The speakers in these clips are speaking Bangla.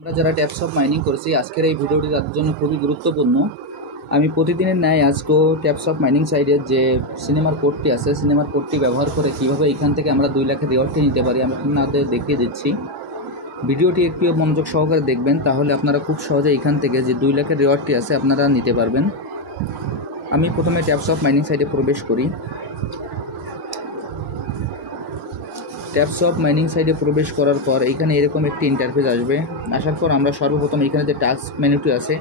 আমরা যারা ট্যাপস অফ মাইনিং করছি আজকের এই ভিডিওটি তাদের জন্য খুবই গুরুত্বপূর্ণ। আমি প্রতিদিনের ন্যায় আজকেও ট্যাপস অফ মাইনিং সাইডের যে সিনেমার কোডটি আছে, সিনেমার কোডটি ব্যবহার করে কীভাবে এখান থেকে আমরা 2 লাখের রিওয়ার্ডটি নিতে পারি আমি আপনাদের দেখিয়ে দিচ্ছি। ভিডিওটি একটু মনোযোগ সহকারে দেখবেন, তাহলে আপনারা খুব সহজে এখান থেকে যে 2 লাখের রিওয়ার্ডটি আছে আপনারা নিতে পারবেন। আমি প্রথমে ট্যাপস অফ মাইনিং সাইডে প্রবেশ করি। ট্যাপস অফ মাইনিং সাইডে প্রবেশ করার পর এখানে এরকম একটি ইন্টারফেস আসবে। আসার পর আমরা সর্বপ্রথম এখানে যে টাস্ক মেনুটি আছে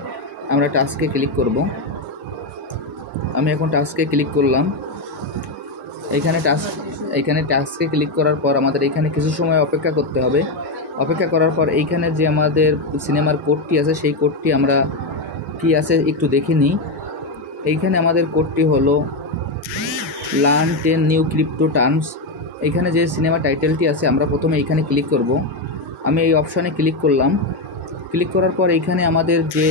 আমরা টাস্কে ক্লিক করব। আমি এখন টাস্কে ক্লিক করলাম। এখানে টাস্কে ক্লিক করার পর আমাদের এখানে কিছু সময় অপেক্ষা করতে হবে। অপেক্ষা করার পর এইখানে যে আমাদের সিনেমার কোডটি আছে সেই কোডটি আমরা কি আছে একটু দেখে নিই। এইখানে আমাদের কোডটি হলো লার্ন 10 নিউ ক্রিপ্টো টার্মস। এখানে যে সিনেমা টাইটেলটি আছে আমরা প্রথমে এইখানে ক্লিক করব। আমি এই অপশানে ক্লিক করলাম। ক্লিক করার পর এইখানে আমাদের যে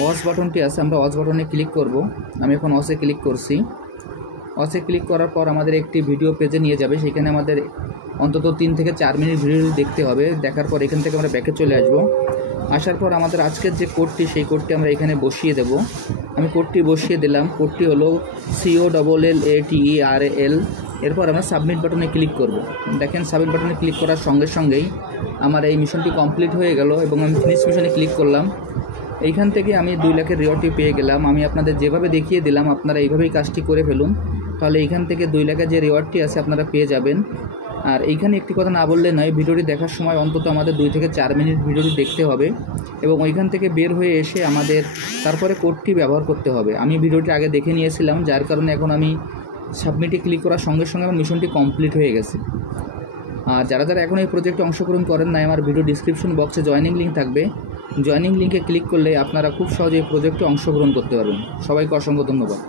ওয়াচ বাটনটি আছে আমরা ওয়াচ বাটনে ক্লিক করব। আমি এখন ওয়াচে ক্লিক করছি। ওয়াচে ক্লিক করার পর আমাদের একটি ভিডিও পেজে নিয়ে যাবে। সেখানে আমাদের অন্তত 3 থেকে 4 মিনিট ভিডিও দেখতে হবে। দেখার পর এখান থেকে আমরা ব্যাকে চলে আসব। আসার পর আমাদের আজকের যে কোডটি সেই কোডটি আমরা এখানে বসিয়ে দেব। আমি কোডটি বসিয়ে দিলাম। কোডটি হলো COLLATERAL। এরপর আমরা সাবমিট বাটনে ক্লিক করব। দেখেন সাবমিট বাটনে ক্লিক করার সঙ্গে সঙ্গেই আমার এই মিশনটি কমপ্লিট হয়ে গেল এবং আমি ফিনিশ মিশনে ক্লিক করলাম। এইখান থেকে আমি 2 লাখের রিওয়ার্ডটি পেয়ে গেলাম। আমি আপনাদের যেভাবে দেখিয়ে দিলাম আপনারা এইভাবেই কাজটি করে ফেলুন, তাহলে এইখান থেকে 2 লাখের যে রিওয়ার্ডটি আছে আপনারা পেয়ে যাবেন। আর এইখানে একটি কথা না বললে নয়, ভিডিওটি দেখার সময় অন্তত আমাদের 2 থেকে 4 মিনিট ভিডিওটি দেখতে হবে এবং ওইখান থেকে বের হয়ে এসে আমাদের তারপরে কোডটি ব্যবহার করতে হবে। আমি ভিডিওটি আগে দেখে নিয়েছিলাম, যার কারণে এখন আমি সাবমিটে ক্লিক করার সঙ্গে সঙ্গে আমার মিশনটি কমপ্লিট হয়ে গেছে। আর যারা এখন এই প্রজেক্টে অংশগ্রহণ করেন না, আমার ভিডিও ডিসক্রিপশন বক্সে জয়েনিং লিঙ্ক থাকবে। জয়েনিং লিঙ্কে ক্লিক করলে আপনারা খুব সহজে এই প্রজেক্টে অংশগ্রহণ করতে পারবেন। সবাইকে অসংখ্য ধন্যবাদ।